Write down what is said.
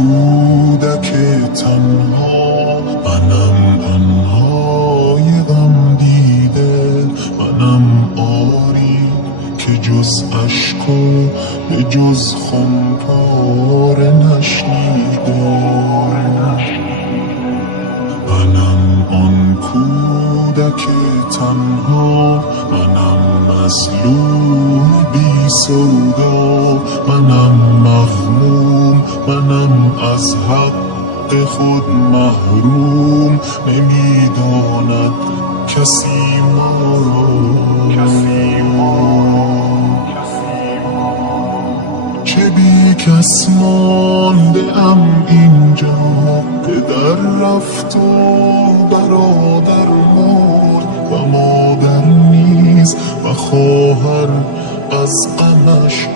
کودک تنها، منم تنهای غم دیده، منم آری که جز اشک و به جز خم پاره نشنیده. منم آن کودک تنها، منم مظلوم بی سودا، منم مغموم، منم از حق خود محروم، نمیداند کسی ما را. چه بی کس مانده ام اینجا، پدر رفت و برادر مرد و مادر نیز و خواهر از غمش